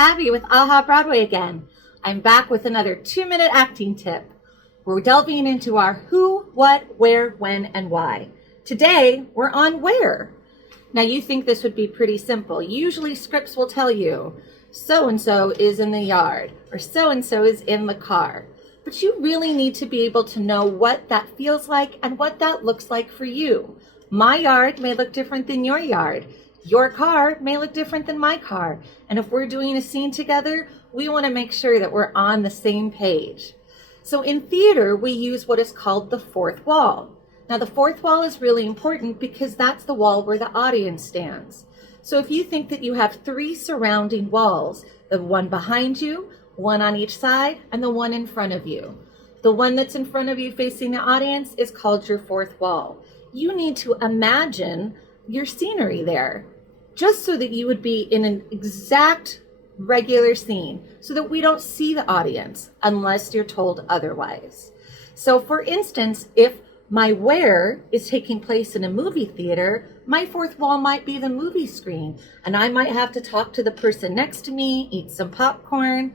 Abby with AhHa Broadway again. I'm back with another 2-minute acting tip. We're delving into our who, what, where, when, and why. Today, we're on where. Now you think this would be pretty simple. Usually scripts will tell you, so-and-so is in the yard, or so-and-so is in the car. But you really need to be able to know what that feels like and what that looks like for you. My yard may look different than your yard. Your car may look different than my car. And if we're doing a scene together, we want to make sure that we're on the same page. So in theater, we use what is called the fourth wall. Now the fourth wall is really important because that's the wall where the audience stands. So if you think that you have 3 surrounding walls, the one behind you, one on each side, and the one in front of you. The one that's in front of you facing the audience is called your fourth wall. You need to imagine your scenery there, just so that you would be in an exact regular scene, so that we don't see the audience unless you're told otherwise. So for instance, if my where is taking place in a movie theater, my fourth wall might be the movie screen, and I might have to talk to the person next to me, eat some popcorn.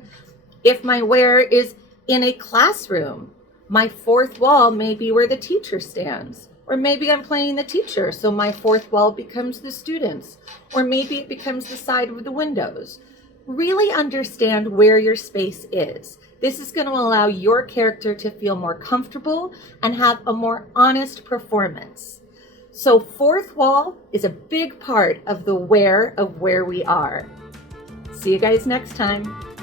If my where is in a classroom, my fourth wall may be where the teacher stands. Or maybe I'm playing the teacher, so my fourth wall becomes the students. Or maybe it becomes the side of the windows. Really understand where your space is. This is going to allow your character to feel more comfortable and have a more honest performance. So fourth wall is a big part of the where of where we are. See you guys next time.